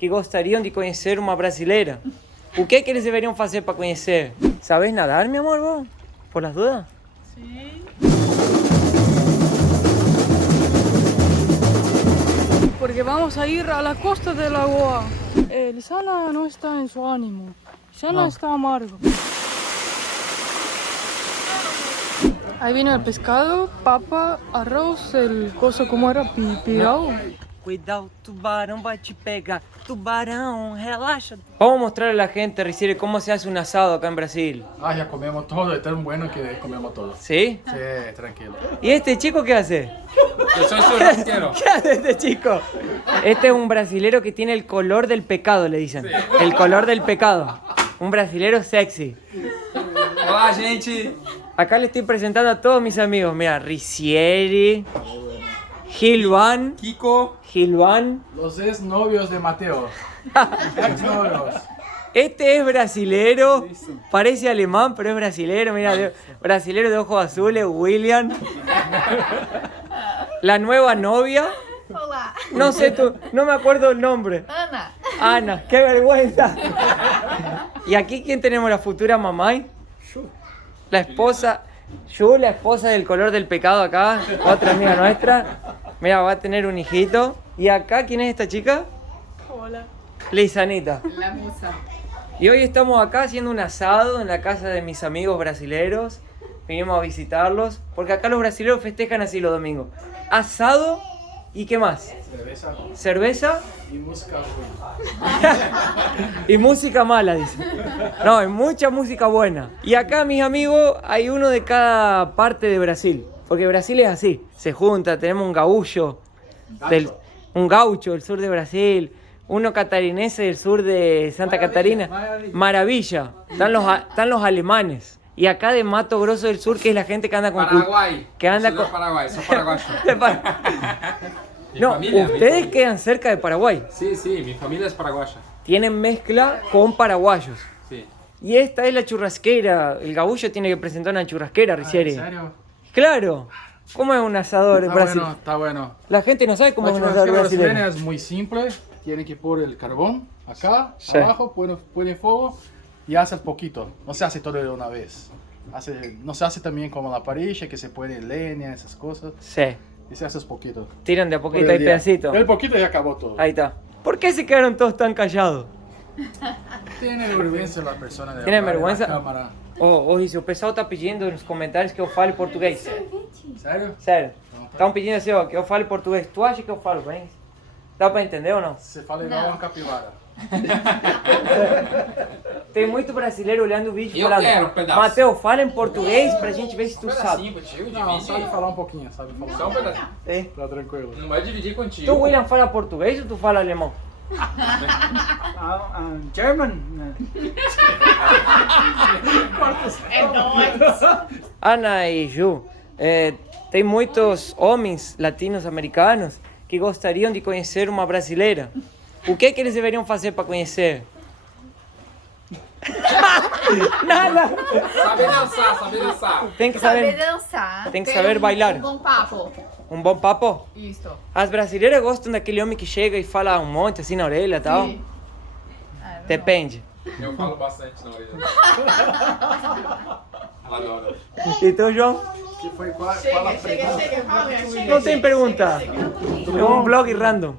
que gostariam de conhecer uma brasileira. O que eles deveriam fazer para conhecer? ¿Sabes nadar, mi amor, vos? ¿Por las dudas? Sí. Porque vamos a ir a la costa de la Goa. Lisana no está en su ánimo. Lisana está amargo. Ahí viene el pescado, papa, arroz, el coso, ¿cómo era? Pirao. Cuidado, tubarão vai te pegar. Tubarão, relaxa. Vamos a mostrarle a la gente, Riciere, cómo se hace un asado acá en Brasil. Ah, ya comemos todo, es tan bueno que comemos todo. ¿Sí? Sí, tranquilo. ¿Y este chico qué hace? Yo soy su rosquero. ¿Qué hace este chico? Este es un brasilero que tiene el color del pecado, le dicen. El color del pecado. Un brasilero sexy. Olá, gente. Acá le estoy presentando a todos mis amigos. Mira, Ricieri, Gilvan, Kiko. Gilvan. Los exnovios de Mateo. Exnovios. Este es brasilero, parece alemán, pero es brasilero. Mira, brasilero de ojos azules, William. La nueva novia. Olá, No sé tú, no me acuerdo el nombre. Ana. Ana, qué vergüenza. ¿Y aquí quién tenemos la futura mamá? La esposa, Yu, la esposa del color del pecado acá, otra amiga nuestra. Mira, va a tener un hijito. ¿Y acá quién es esta chica? Hola. Lisanita. La musa. Y hoy estamos acá haciendo un asado en la casa de mis amigos brasileros. Vinimos a visitarlos, porque acá los brasileros festejan así los domingos. Asado y ¿qué más? Cerveza Cerveza y música. y música mala, dice. No, hay mucha música buena. Y acá, mis amigos, hay uno de cada parte de Brasil. Porque Brasil es así, se junta, tenemos un gaúcho, un gaucho del sur de Brasil, uno catarinense del sur de Santa Catarina. Maravilla. Están los alemanes. Y acá de Mato Grosso del Sur, que es la gente que anda con... Paraguay. Que anda Soy de con... Paraguay, soy paraguayo. Mi No, familia, ustedes quedan cerca de Paraguay. Sí, sí, mi familia es paraguaya. Tienen mezcla con paraguayos. Sí. Y esta es la churrasquera. El gaullo tiene que presentar una churrasquera, Ricieri. ¿En serio? Claro. ¿Cómo es un asador en Está Brasil? bueno, está bueno. La gente no sabe cómo La es un asador churrasquera brasileña brasileño. es muy simple. Tienen que poner el carbón acá, Sí. abajo, ponen fuego y hace poquito. No se hace todo de una vez. No se hace también como la parrilla, que se pone leña, esas cosas. Sí. Y se hace poquito. Tiran de a Por poquito el y día. pedacito. El poquito ya acabó todo. Ahí está. ¿Por qué se quedaron todos tan callados? Tiene vergüenza la persona de ¿Tiene hablar en la vergüenza? cámara. Ô, Rício, o pessoal tá pedindo nos comentários que eu fale português. ¿Serio? Sério. Estão pedindo assim, ó, que eu fale português. Tu acha que eu falo bem? Dá pra entender ou não? Se fala igual uma capivara. Tem muito brasileiro olhando o vídeo e Eu falando... quero um pedaço. Mateus, fala em português pra gente ver se tu sabe. Pedacinho contigo, Não, divide. sabe falar um pouquinho, sabe falar. Só um pedacinho. Sim. Tá tranquilo. Não vai dividir contigo. Tu, William, fala português ou tu fala alemão? German. É nóis. Ana e Ju, tem muitos homens latinos-americanos que gostariam de conhecer uma brasileira. O que eles deveriam fazer para conhecer? Nada! Saber dançar, saber dançar. Tem que Saber saber dançar. Tem que ter saber bailar. Um bom papo. um bom papo. Isso. As brasileiras gostam daquele homem que chega e fala um monte assim na orelha e tal. Sim. Ah, é Depende. Eu falo bastante na orelha. Ela adora. E tu, João? Que foi fala frente. Não tem pergunta. É um vlog random.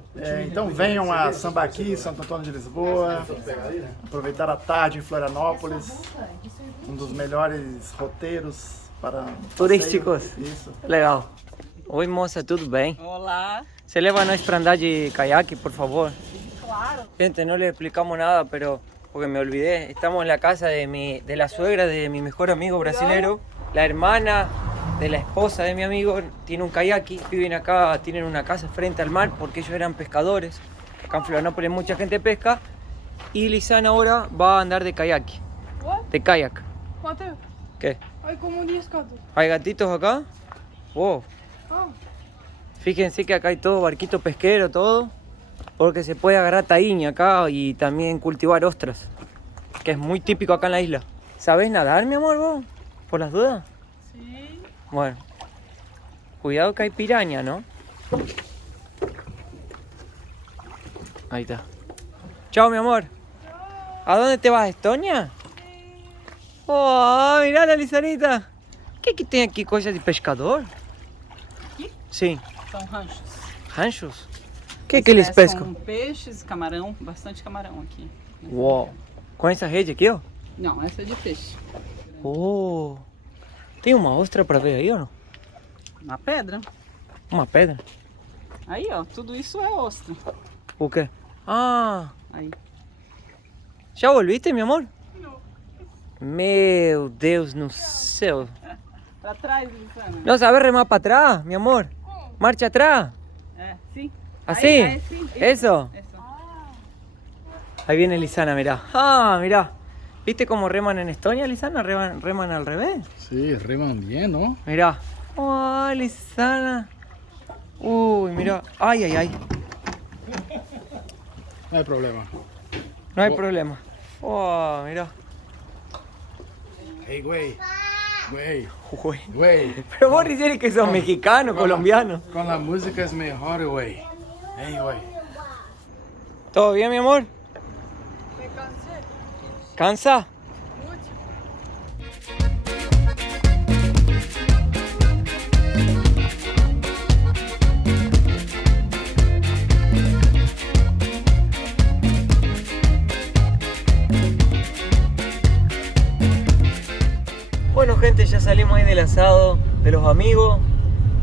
Então venham a Sambaqui, Santo Antônio de Lisboa, aproveitar a tarde em Florianópolis, um dos melhores roteiros para Turísticos. passeio. Isso. Legal. Oi, moça, tudo bem? Olá. Você leva nós para andar de caiaque, por favor? Claro. Gente, no le explicamos nada, pero porque me olvidé. Estamos en la casa de la suegra de mi mejor amigo brasilero. La hermana de la esposa de mi amigo tiene un kayaki. Viven acá, tienen una casa frente al mar porque ellos eran pescadores. Acá en Florianópolis mucha gente pesca. Y Lisana ahora va a andar de kayaki. What? De kayak. Mateo, ¿Qué? hay como 10 gatos. ¿Hay gatitos acá? Wow. Ah, Fíjense que acá hay todo barquito pesquero, todo. Porque se puede agarrar taíña acá y también cultivar ostras. Que es muy típico acá en la isla. ¿Sabés nadar, mi amor, vos? ¿Por las dudas? sí. Bueno. Cuidado que hay piraña, ¿no? Ahí está. Chao, mi amor. ¿A dónde te vas? ¿A Estonia? Oh, mirá la Lisanita. ¿Qué tem aqui? Coisa de pescador? Aqui? Sim. São ranchos. Ranchos? O que eles pescam? Com peixes, camarão, bastante camarão aqui. Uau. Com essa rede aqui, ó? Não, essa é de peixe. Oh. Tem uma ostra pra ver aí ou não? Uma pedra. Uma pedra? Aí, ó, tudo isso é ostra. O quê? Ah. Aí. Já volviste, meu amor? Não. Meu Deus no céu. Pra trás, Luciana. ¿No sabes remar para atrás, mi amor? Marcha atrás. É, sim. ¿Así? Aí, sim. ¿Eso? Isso. Ahí viene Lisana, mirá. Ah, mirá. ¿Viste cómo reman en Estonia, Lisana? Reman al revés. Sí, reman bien, ¿no? Mirá. Oh, Lisana. Uy, mirá. Ay, ay, ay. No hay problema. No hay problema. Oh, mirá. Hey, güey. Güey. Uy. Güey. Pero vos dices que sos mexicano, colombiano. Con la música es mejor, güey. Hey, güey. ¿Todo bien, mi amor? Me cansé. ¿Cansa? Bueno, gente, ya salimos ahí del asado de los amigos.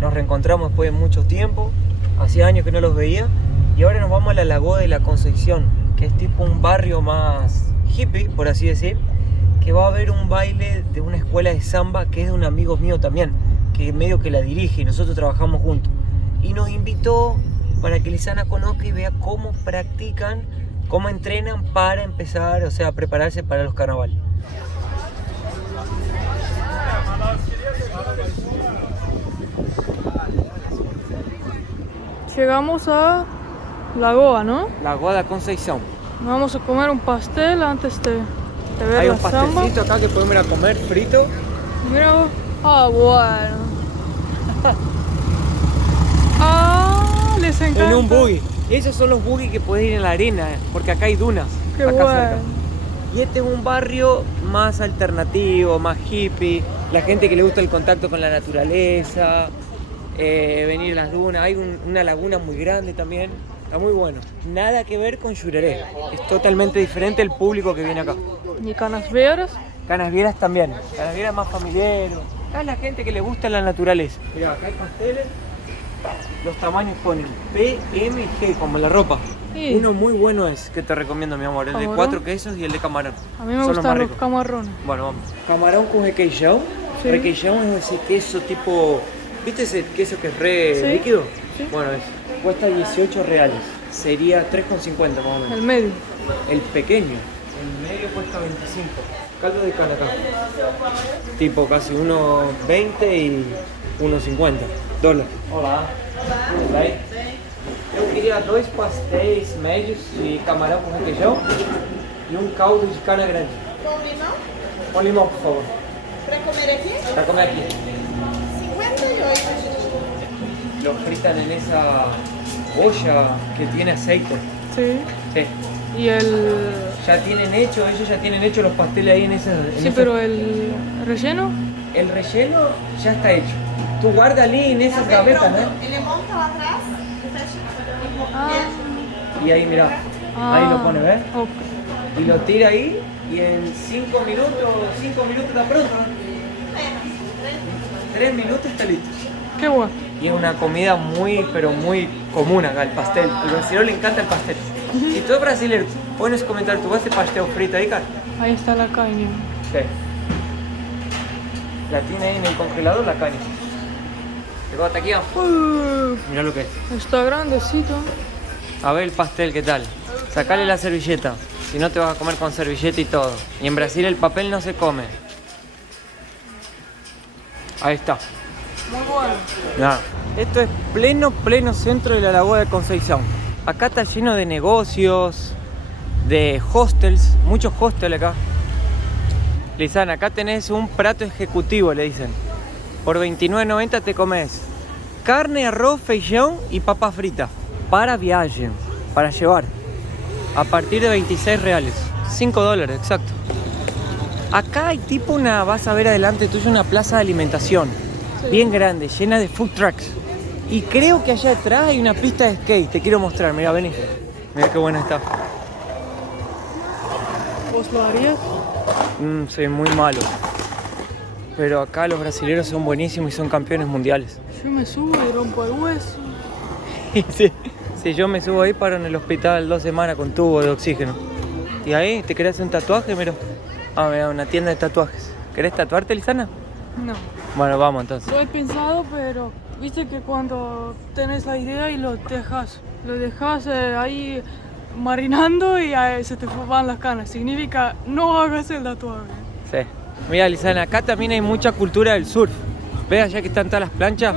Nos reencontramos después de mucho tiempo. Hacía años que no los veía. Y ahora nos vamos a la Lagoa de la Concepción, que es tipo un barrio más hippie, por así decir. Que va a haber un baile de una escuela de samba que es de un amigo mío también, que medio que la dirige y nosotros trabajamos juntos. Y nos invitó para que Lisana conozca y vea cómo practican, cómo entrenan para empezar, o sea, a prepararse para los carnavales. Llegamos a Lagoa, ¿no? Lagoa da Concepción. Vamos a comer un pastel antes de ver Hay la un samba. pastelcito acá que podemos ir a comer frito. Mira vos. Ah, bueno. Ah, les encanta. En un buggy. Esos son los buggy que puedes ir en la arena, porque acá hay dunas. Qué acá bueno. cerca. Y este es un barrio más alternativo, más hippie. La gente que le gusta el contacto con la naturaleza, venir a las dunas. Hay una laguna muy grande también. Está muy bueno. Nada que ver con Xureré. Es totalmente diferente el público que viene acá. ¿Y Canasvieras? Canasvieras también. Canasvieras más familiar. Acá es la gente que le gusta la naturaleza. Mirá, acá hay pasteles. Los tamaños ponen P, M y G, como la ropa. Sí. Uno muy bueno es, que te recomiendo, mi amor. El de ¿Camarón? 4 quesos y el de camarón. A mí me Son los gustan más los ricos. camarones. Bueno, vamos. Camarón con requeijão. Sí. Requeijão es ese queso tipo... ¿Viste ese queso que es re Sí. líquido? Sí. Bueno, es. Cuesta 18 reales. Sería 3,50 más o menos. El medio. El pequeño. El medio cuesta 25. Caldo de cana acá. Tipo casi 1,20 y 1,50 dólares. Olá. Tudo bem? Eu queria 2 pastéis médios de camarão com requeijão e um caldo de cana grande. Com limão? Com limão, por favor. Para comer aqui? Para comer aquí. 58. Lo fritan en esa olla que tiene aceite. Sí. Sí. Y el... Ya tienen hecho, ellos ya tienen hecho los pasteles ahí en esa. Sí, pero el relleno... El relleno ya está hecho. Tú guarda ali en esas gavetas, ¿no? Ele monta lá atrás e fecha. Ah, Y ahí mirá, ahí lo pone, ¿ves? ok. Y lo tira ahí y en 5 minutos está pronto. 3 minutos está listo. Qué bueno. Y es una comida muy, pero muy común acá, el pastel. Al brasileño le encanta el pastel. Si tú eres brasileño, puedes comentar, ¿tú vas a hacer pastel frito ahí, cara? Ahí está la carne. Sí. La tiene ahí en el congelador la caña. Llegó hasta aquí. Mirá lo que es. Está grandecito. A ver el pastel, ¿qué tal? Sacale la servilleta. Si no te vas a comer con servilleta y todo. Y en Brasil el papel no se come. Ahí está. Muy bueno. Nada. Esto es pleno centro de la Lagoa de Concepción. Acá está lleno de negocios, de hostels, muchos hostels acá. Lisana, acá tenés un plato ejecutivo, le dicen. Por $29,90 te comes carne, arroz, feijão y papa frita. Para viaje, para llevar. A partir de 26 reales. 5 dólares, exacto. Acá hay tipo una, vas a ver adelante tuyo, una plaza de alimentación. Sí. Bien grande, llena de food trucks. Y creo que allá atrás hay una pista de skate. Te quiero mostrar, mira, vení. Mira qué buena está. ¿Vos lo harías? Soy muy malo. Pero acá los brasileños son buenísimos y son campeones mundiales. Yo me subo y rompo el hueso. Sí. Si yo me subo ahí, paro en el hospital 2 semanas con tubo de oxígeno. Y ahí, ¿te querés hacer un tatuaje? Mira. Ah, mira, una tienda de tatuajes. ¿Querés tatuarte, Lisana? No. Bueno, vamos entonces. Lo he pensado, pero viste que cuando tenés la idea y lo dejas ahí marinando y ahí se te van las canas. Significa no hagas el tatuaje. Sí. Mira, Lisana, acá también hay mucha cultura del surf. ¿Ves allá que están todas las planchas?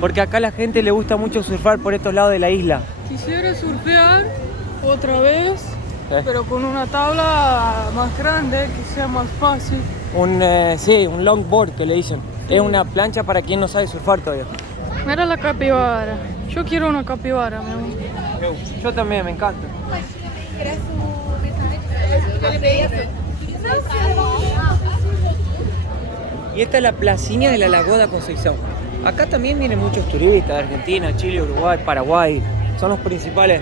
Porque acá a la gente le gusta mucho surfar por estos lados de la isla. Quisiera surfear otra vez, pero con una tabla más grande, que sea más fácil. Un longboard que le dicen. Es una plancha para quien no sabe surfar todavía. Mira la capibara. Yo quiero una capibara, mi amor. Yo también, me encanta. Y esta es la placiña de la Lagoa Conceição. Acá también vienen muchos turistas de Argentina, Chile, Uruguay, Paraguay. Son los principales.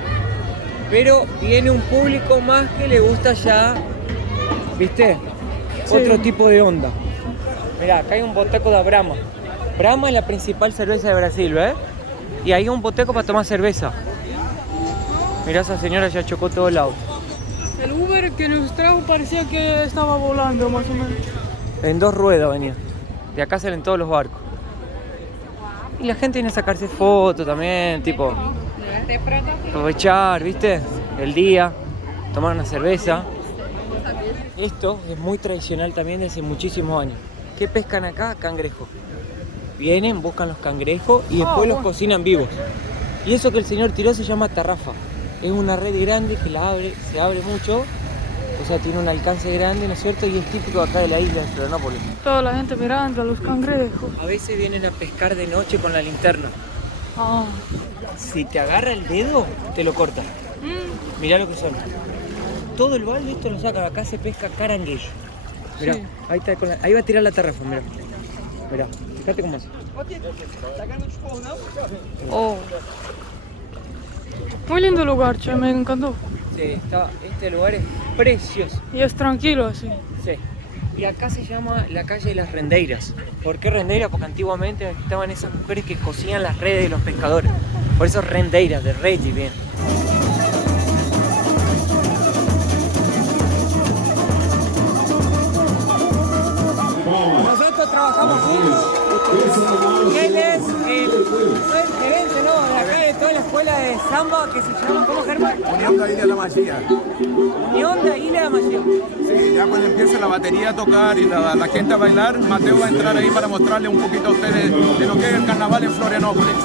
Pero viene un público más que le gusta ya, ¿viste? Sí. Otro tipo de onda. Mirá, acá hay un boteco de Brahma. Brahma es la principal cerveza de Brasil, ¿ves? Y ahí hay un boteco para tomar cerveza. Mirá, esa señora ya chocó todo el auto. El Uber que nos trajo parecía que estaba volando, más o menos. En 2 ruedas venía. De acá salen todos los barcos. Y la gente viene a sacarse fotos también, tipo... aprovechar, ¿viste? El día, tomar una cerveza. Esto es muy tradicional también desde hace muchísimos años. ¿Qué pescan acá? Cangrejo. Vienen, buscan los cangrejos y después los cocinan vivos. Y eso que el señor tiró se llama tarrafa. Es una red grande que se abre mucho. O sea, tiene un alcance grande, ¿no es cierto? Y es típico acá de la isla de Florianópolis. Toda la gente mirando a los cangrejos. A veces vienen a pescar de noche con la linterna. Ah. Si te agarra el dedo, te lo corta. Mirá lo que son. Todo el balde esto lo sacan. Acá se pesca caranguejo. Mirá, Sí. ahí, está ahí va a tirar la tarrafa, mirá. Mirá, fíjate cómo hace. Oh. Muy lindo lugar, che, me encantó. Sí, este lugar es precioso. Y es tranquilo así. Sí. Y acá se llama la calle de las rendeiras. ¿Por qué rendeiras? Porque antiguamente estaban esas mujeres que cosían las redes de los pescadores. Por eso rendeiras, de regi, bien. Nosotros trabajamos juntos y él es el gerente, ¿no? De acá de toda la escuela de samba que se llama, ¿cómo, Germán? Unión de Isla de la Magia. Unión de Isla de Magia. Sí, ya cuando empiece la batería a tocar y la gente a bailar, Mateo va a entrar ahí para mostrarle un poquito a ustedes de lo que es el carnaval en Florianópolis.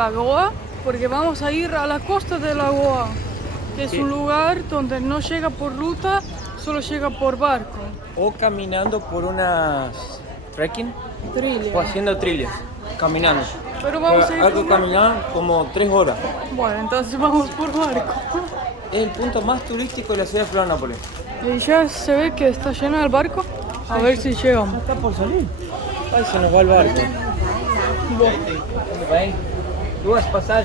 Lagoa porque vamos a ir a la costa de Lagoa, que es Sí. un lugar donde no llega por ruta, solo llega por barco. O caminando por unas trekking Trilha. o haciendo trillas, caminando. Pero vamos a ir Hay que por- caminar como 3 horas. Bueno, entonces vamos por barco. Es el punto más turístico de la ciudad de Florianópolis. Y ya se ve que está lleno el barco. A ver si llegamos. Está por salir. Ay, se nos va el barco. ¿Dónde va ahí? ¿Tú vas a pasar?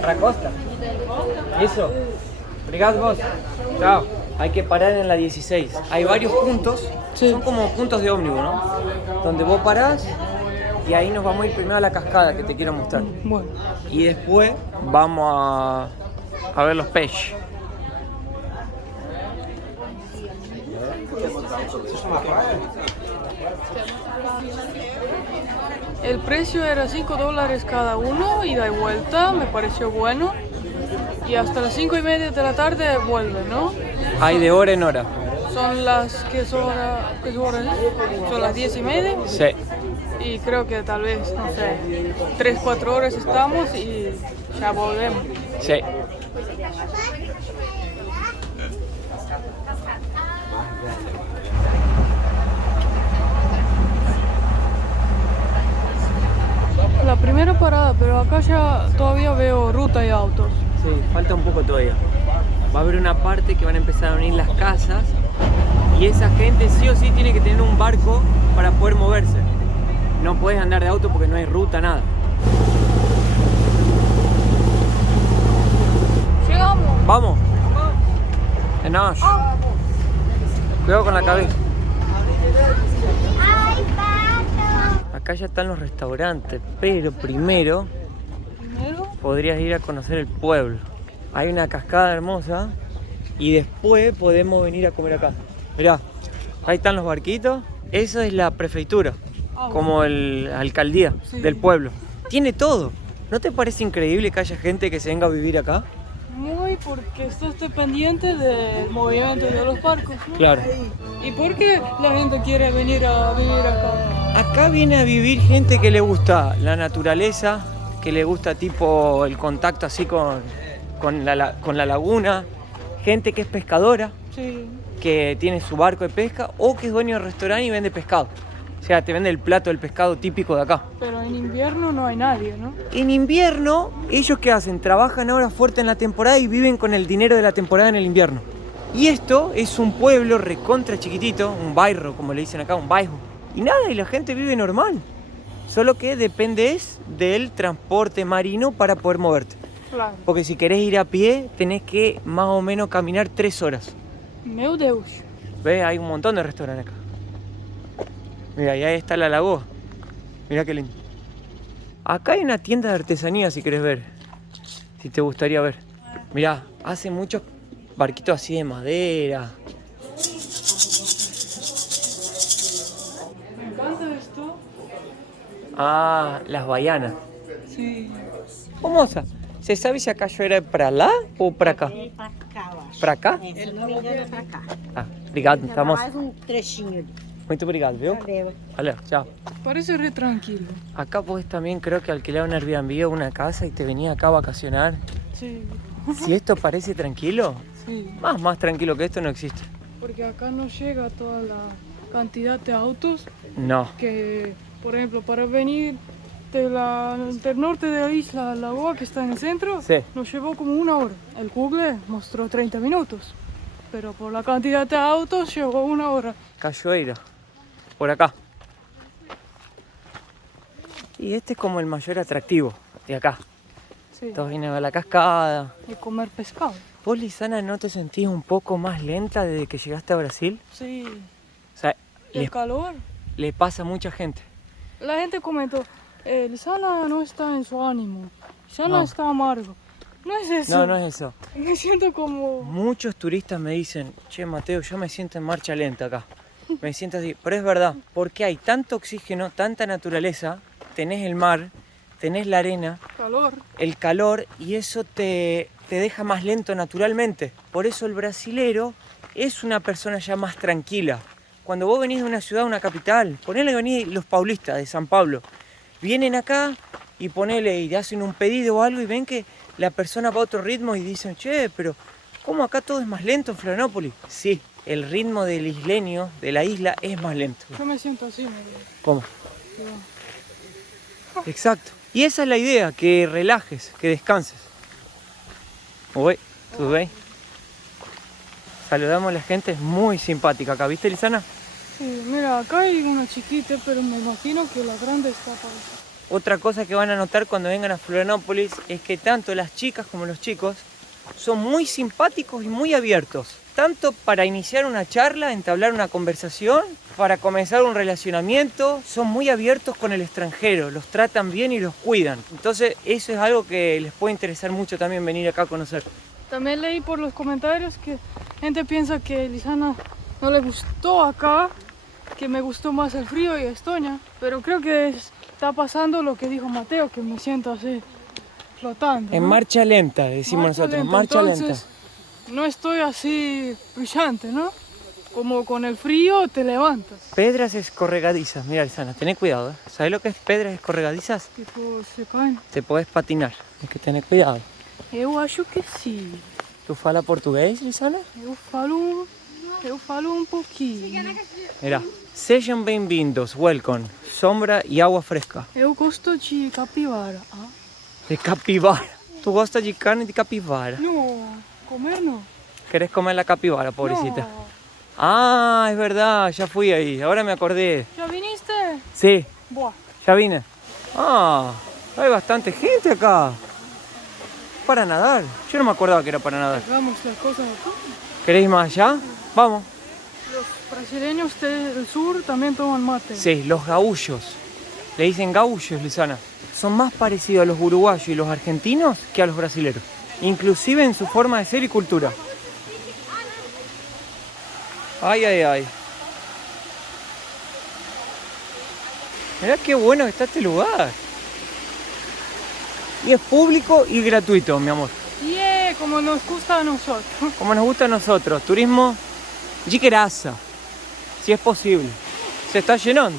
¿Para la costa? ¿Eso? Obrigado vos. Chao. Hay que parar en la 16. Hay varios puntos. Sí. Son como puntos de ómnibus, ¿no? Donde vos parás y ahí nos vamos a ir primero a la cascada que te quiero mostrar. Bueno, Y después vamos a ver los peces. el precio era $5 cada uno, ida y vuelta, me pareció bueno. Y hasta las 5:30 de la tarde vuelve, ¿no? Hay de hora en hora. Son las que son, ¿qué horas es? Son las 10:30 Sí. y creo que tal vez, no sé, 3-4 horas estamos y ya volvemos. Sí. La primera parada, pero acá ya todavía veo ruta y autos. Sí, falta un poco todavía. Va a haber una parte que van a empezar a venir las casas y esa gente sí o sí tiene que tener un barco para poder moverse. No puedes andar de auto porque no hay ruta, nada. Llegamos. ¡Vamos! Enos. Cuidado con la cabeza. Acá ya están los restaurantes, pero primero Primero, podrías ir a conocer el pueblo. Hay una cascada hermosa y después podemos venir a comer acá. Mirá, ahí están los barquitos. Esa es la prefectura, como la alcaldía Sí. del pueblo. Tiene todo. ¿No te parece increíble que haya gente que se venga a vivir acá? muy porque estás dependiente del movimiento de los barcos, ¿no? Claro. ¿Y por qué la gente quiere venir a vivir acá? Acá viene a vivir gente que le gusta la naturaleza, que le gusta tipo el contacto así con la laguna, gente que es pescadora, Sí. que tiene su barco de pesca o que es dueño de restaurante y vende pescado. O sea, te vende el plato del pescado típico de acá. Pero en invierno no hay nadie, ¿no? En invierno, ¿ellos qué hacen? Trabajan ahora fuerte en la temporada y viven con el dinero de la temporada en el invierno. Y esto es un pueblo recontra chiquitito, un bairro, como le dicen acá, un bairro. Y nada, y la gente vive normal. Solo que dependes del transporte marino para poder moverte. Claro. Porque si querés ir a pie, tenés que más o menos caminar 3 horas. Meu Deus. ¿Ves? Hay un montón de restaurantes acá. Mira, y ahí está la lagoa. Mira qué lindo. Acá hay una tienda de artesanía si querés ver. Si te gustaría ver. Mira, hace muchos barquitos así de madera. Me encanta esto. Ah, las baianas. Sí. Moça, você sabe se a cachoeira é pra lá ou pra cá? Pra cá, eu acho. Pra cá? Se não me engano, é pra cá. Ah, obrigado, tá, moça? Mais um trechinho ali. Muito obrigado, viu? Valeu. Valeu, chao. Parece re tranquilo. Acá podés también creo que alquilar un Airbnb o una casa y te venía acá a vacacionar. Sí. Si esto parece tranquilo, Sí. más tranquilo que esto no existe. Porque acá no llega toda la cantidad de autos No. que, por ejemplo, para venir del norte de la isla Lagoa, que está en el centro, Sí. nos llevó como 1 hora. El Google mostró 30 minutos, pero por la cantidad de autos llevó 1 hora. Cachoeira, por acá. Y este es como el mayor atractivo de acá. Sí. Todos vienen a ver la cascada. Y comer pescado. ¿Vos, Lisana, no te sentís un poco más lenta desde que llegaste a Brasil? Sí. O sea, El calor. le pasa a mucha gente. La gente comentó, Lisana no está en su ánimo, Lisana No. está amargo. No es eso. No, no es eso. Me siento como... Muchos turistas me dicen, che, Mateo, yo me siento en marcha lenta acá. Me siento así, pero es verdad, porque hay tanto oxígeno, tanta naturaleza, tenés el mar, tenés la arena, calor. el calor, y eso te deja más lento naturalmente. Por eso el brasilero es una persona ya más tranquila. Cuando vos venís de una ciudad, una capital, ponele que venís los paulistas de San Pablo, vienen acá y ponele y hacen un pedido o algo y ven que la persona va a otro ritmo y dicen, che, pero ¿cómo acá todo es más lento en Florianópolis? Sí, el ritmo del isleño, de la isla, es más lento. Yo me siento así, ¿Cómo? Exacto. Y esa es la idea, que relajes, que descanses. Uy, ¿tú ves? Saludamos a la gente, es muy simpática acá, ¿viste, Lisana? Sí, mira, acá hay una chiquita, pero me imagino que la grande está para eso. Otra cosa que van a notar cuando vengan a Florianópolis es que tanto las chicas como los chicos son muy simpáticos y muy abiertos. Tanto para iniciar una charla, entablar una conversación, para comenzar un relacionamiento, son muy abiertos con el extranjero, los tratan bien y los cuidan. Entonces eso es algo que les puede interesar mucho también venir acá a conocer. También leí por los comentarios que gente piensa que Lisana no le gustó acá, que me gustó más el frío y Estonia, pero creo que está pasando lo que dijo Mateo, que me siento así flotando, ¿no? En marcha lenta, decimos nosotros, marcha Entonces, lenta. No estoy así brillante, ¿no? Como con el frío te levantas. Pedras escorregadizas, mira Lisana, tené cuidado, ¿eh? ¿Sabes lo que es pedras escorregadizas? Tipo, se caen. Te podés patinar, hay que tener cuidado. Eu acho que sim. ¿Tú fala portugués, Lisana? Eu falo um pouquinho. Mira, sejam bem-vindos, welcome, sombra y agua fresca. Eu gosto de capivara. Ah? De capibara. ¿Tú gostas de carne de capibara? No, comer no. ¿Querés comer la capibara, pobrecita? No. Ah, es verdad, ya fui ahí, ahora me acordé. ¿Ya viniste? Sí, Buah. ya vine. Ah, hay bastante gente acá. Para nadar. Yo no me acordaba que era para nadar. Hagamos las cosas aquí. ¿Queréis más allá? Vamos. Los brasileños del sur también toman mate. Sí, los gaullos. Le dicen gaullos, Lisana. Son más parecidos a los uruguayos y los argentinos que a los brasileños. Inclusive en su forma de ser y cultura. Ay, ay, ay. Mirá qué bueno que está este lugar. Y es público y gratuito, mi amor. Yeah, como nos gusta a nosotros. Como nos gusta a nosotros. Turismo de graça. Si es posible. Se está llenando.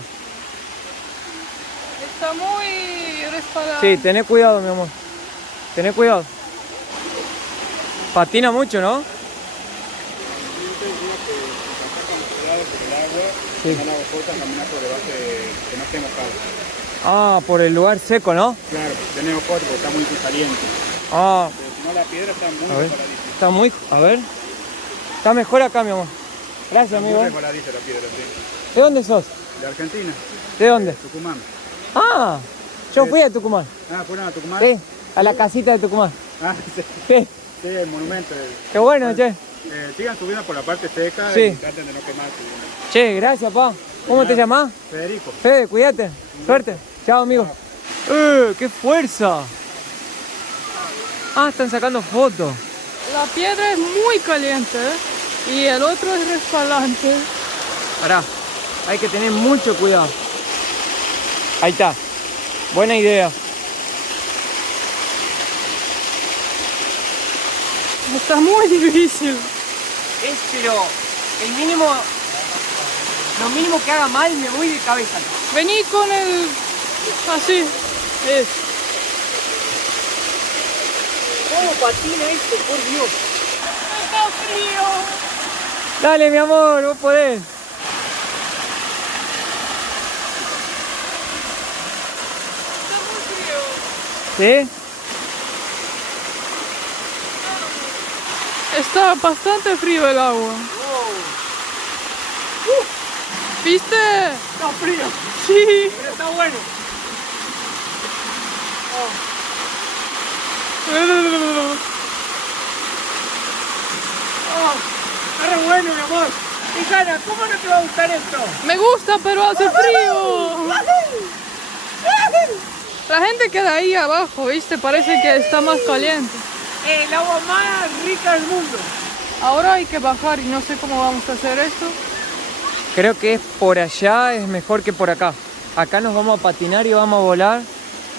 Está muy respaldado. Sí, tené cuidado, mi amor. Tené cuidado. Patina mucho, ¿no? Sí. Ah, por el lugar seco, ¿no? Claro, tenemos fuerte porque está muy caliente. Ah, Pero si no, la piedra está muy a ver. resbaladita. Está muy... A ver. Está mejor acá, mi amor. Gracias, Muy amigo. resbaladita la piedra, sí. ¿De dónde sos? De Argentina, ¿De dónde? Tucumán. Ah, yo fui a Tucumán. Ah, ¿fueron a Tucumán? Sí, a la casita de Tucumán. Ah, sí. Sí, Sí, el monumento. qué bueno, che. Sigan subiendo por la parte seca Sí. y traten de no quemarse. Che, gracias, pa. ¿Cómo te llamás? Federico. Fede, cuídate. Suerte. Chao, amigo. ¡Qué fuerza! Ah, están sacando fotos. La piedra es muy caliente y el otro es resbalante. Pará, hay que tener mucho cuidado. Ahí está. Buena idea. Está muy difícil. Es, pero el mínimo... Lo mínimo que haga mal me voy de cabeza. Vení con el... así. Es. ¿Cómo patina esto? Por Dios. Está frío. Dale, mi amor, vos podés. Está muy frío. ¿Sí? Está bastante frío el agua. ¿Viste? Está frío, Sí. pero está bueno. Está re bueno, mi amor. Hijana, ¿cómo no te va a gustar esto? Me gusta, pero hace frío. La gente queda ahí abajo, ¿viste? Parece que está más caliente. El agua más rica del mundo. Ahora hay que bajar y no sé cómo vamos a hacer esto. Creo que es por allá, es mejor que por acá. Acá nos vamos a patinar y vamos a volar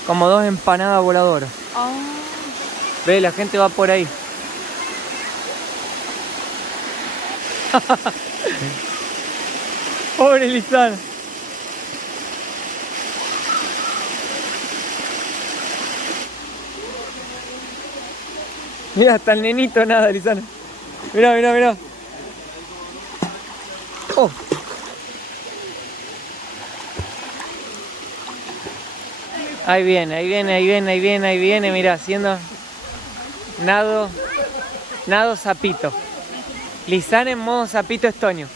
como dos empanadas voladoras. Ah. Ve, la gente va por ahí. Pobre Lisana. Mira, hasta el nenito nada, Lisana. Mirá, mirá, mirá. Oh. Ahí viene, ahí viene, ahí viene, ahí viene, ahí viene. Mira, haciendo nado sapito. Lisana en modo sapito estonio.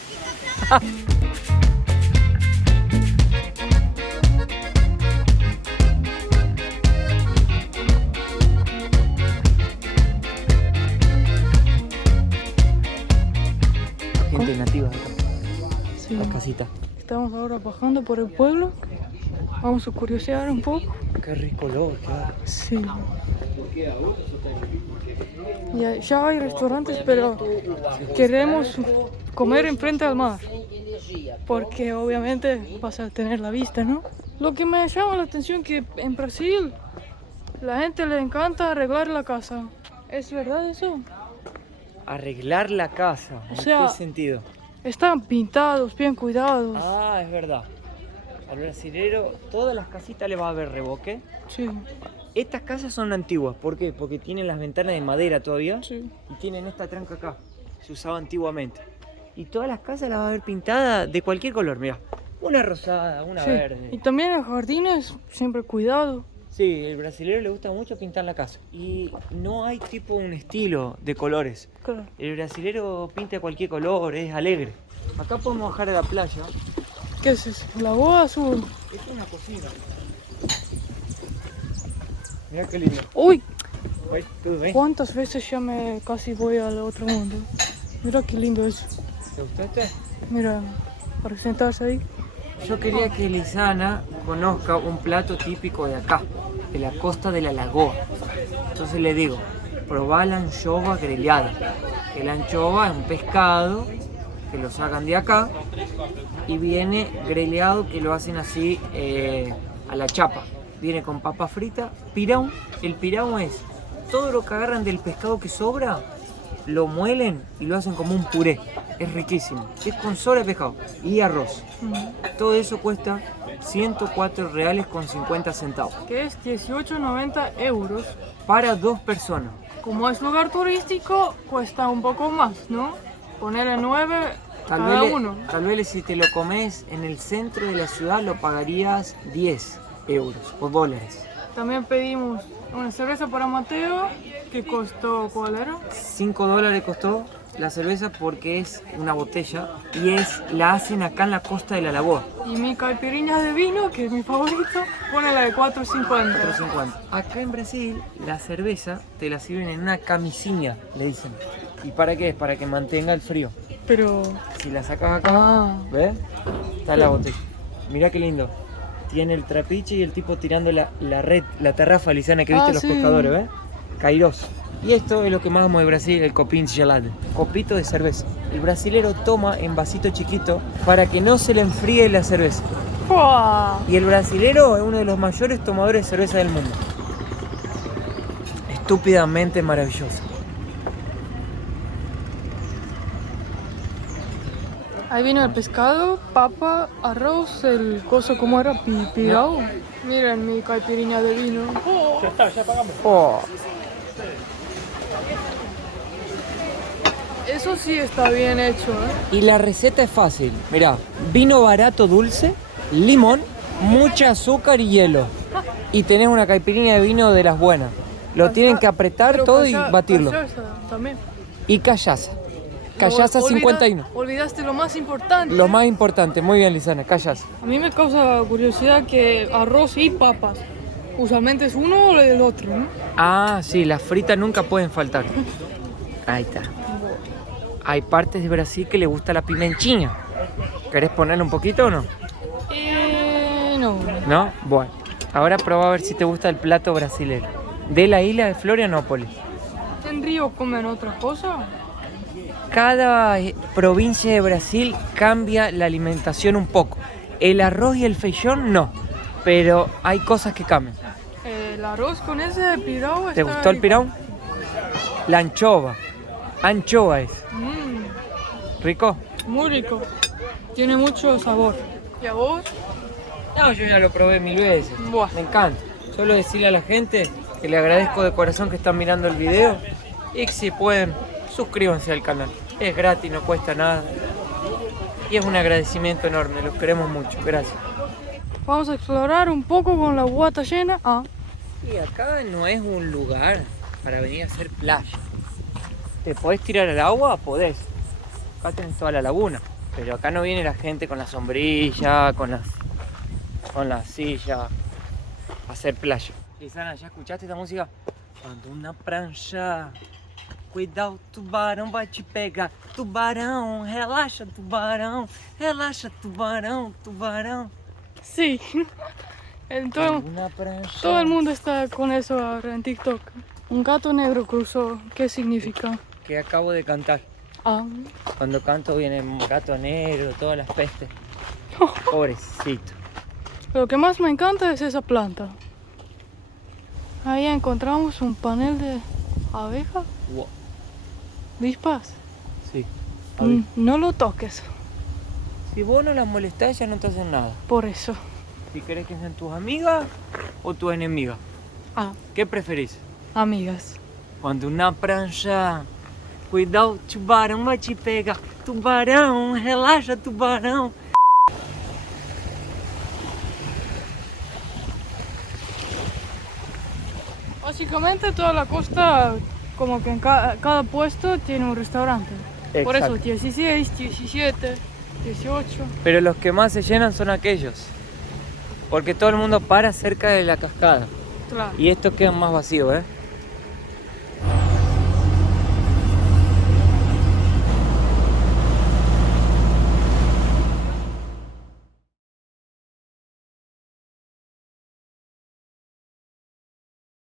Gente nativa de acá. Sí. La casita. Estamos ahora bajando por el pueblo. Vamos a curiosear un poco. Qué rico olor que da. Sí. Ya hay restaurantes, pero queremos comer enfrente al mar. Porque obviamente vas a tener la vista, ¿no? Lo que me llama la atención es que en Brasil la gente le encanta arreglar la casa. ¿Es verdad eso? Arreglar la casa. O ¿En sea, qué sentido? Están pintados, bien cuidados. Ah, es verdad. Al brasilero, todas las casitas le va a haber revoque. Sí, Estas casas son antiguas. ¿Por qué? Porque tienen las ventanas de madera todavía. sí. Y tienen esta tranca acá. Se usaba antiguamente. Y todas las casas las va a ver pintadas de cualquier color. Mirá, una rosada, una Sí. Y verde. también el jardín es siempre cuidado. Sí, el brasilero le gusta mucho pintar la casa. Y no hay tipo un estilo de colores. Claro. El brasilero pinta de cualquier color, es alegre. Acá podemos bajar a la playa. ¿Qué es eso? La boa azul. Esta es una cocina. Mirá qué lindo. Uy, Uy, ¿tú ves? ¿cuántas veces ya me casi voy al otro mundo? Mira qué lindo eso. ¿Te gustó este? Mira, para sentarse ahí. Yo quería que Lisana conozca un plato típico de acá, de la costa de la Lagoa. Entonces le digo, probá la anchova grillada. Que la anchova es un pescado que lo sacan de acá y viene grillado, que lo hacen así a la chapa. Viene con papa frita, pirão. El pirão es todo lo que agarran del pescado que sobra, lo muelen y lo hacen como un puré. Es riquísimo. Es con sobra de pescado y arroz. Todo eso cuesta 104 reales con 50 centavos. Que es 18,90 euros. Para 2 personas. Como es lugar turístico, cuesta un poco más, ¿no? Ponerle 9 cada uno. Tal vez si te lo comes en el centro de la ciudad lo pagarías 10 euros o dólares. También pedimos una cerveza para Mateo, que costó, ¿cuál era? 5 dólares costó la cerveza porque es una botella y la hacen acá en la costa de la Lagoa. Y mi caipirinha de vino, que es mi favorito, pone la de 4,50. 4.50. Acá en Brasil la cerveza te la sirven en una camisinha, le dicen. ¿Y para qué? Para que mantenga el frío. Pero... Si la sacas acá, ¿ves? Está la botella. Mirá qué lindo. Tiene el trapiche y el tipo tirando la red, la tarrafa lisana que viste los sí. pescadores, ¿ves? Cairós. Y esto es lo que más amo de Brasil, el copín gelado. Copito de cerveza. El brasilero toma en vasito chiquito para que no se le enfríe la cerveza. ¡Fua! Y el brasilero es uno de los mayores tomadores de cerveza del mundo. Estúpidamente maravilloso. Ahí viene el pescado, papa, arroz, el coso, ¿cómo era? Pirao. Miren mi caipirinha de vino. Ya está, ya pagamos. Oh. Eso sí está bien hecho, ¿eh? Y la receta es fácil. Mirá, vino barato dulce, limón, mucha azúcar y hielo. Y tenés una caipirinha de vino de las buenas. Lo tienen que apretar Pero todo y batirlo. cachaza también. Y callaza. Callaza 51. Olvidaste lo más importante. Lo más importante, muy bien Lisana, callaza. A mí me causa curiosidad que arroz y papas. Usualmente es uno o el otro, ¿no? Ah, sí, las fritas nunca pueden faltar. Ahí está. Hay partes de Brasil que le gusta la pimentinha. ¿Querés ponerle un poquito o no? No. ¿No? Bueno. Ahora probá a ver si te gusta el plato brasilero. De la isla de Florianópolis. ¿En Río comen otra cosa? Cada provincia de Brasil cambia la alimentación un poco. El arroz y el feijón no, pero hay cosas que cambian. El arroz con ese pirao está... ¿Te gustó el pirão? La anchova. Anchova es. ¿Rico? Muy rico. Tiene mucho sabor. ¿Y a vos? No, yo ya lo probé 1000 veces. Buah. Me encanta. Solo decirle a la gente que le agradezco de corazón que están mirando el video Y si pueden, suscríbanse al canal. Es gratis, no cuesta nada. Y es un agradecimiento enorme, los queremos mucho. Gracias. Vamos a explorar un poco con la guata llena. Y acá no es un lugar para venir a hacer playa. ¿Te podés tirar al agua? Podés. Acá tenés toda la laguna. Pero acá no viene la gente con la sombrilla, con la silla, a hacer playa. Lisana, ¿ya escuchaste esta música? Cuando una prancha, cuidado, tubarão vai te pegar. Tubarão, relaxa, tubarão, relaxa, tubarão, tubarão. Sí. Todo el mundo está con eso ahora en TikTok. Un gato negro cruzó. ¿Qué significa? Que acabo de cantar. Cuando canto viene un gato negro, todas las pestes. Pobrecito. Lo que más me encanta es esa planta. Ahí encontramos un panel de abeja. Wow. ¿Vispas? Sí. No lo toques. Si vos no las molestás, ya no te hacen nada. Por eso. Si querés que sean tus amigas o tus enemigas. ¿Qué preferís? Amigas. Cuando una prancha, cuidado, tubarão vai te pegar. Tubarão, relaxa, tubarão. Básicamente toda la costa, como que en cada puesto tiene un restaurante. Por eso 16, 17, 18. Pero los que más se llenan son aquellos. Porque todo el mundo para cerca de la cascada. Claro. Y estos quedan más vacíos, ¿eh?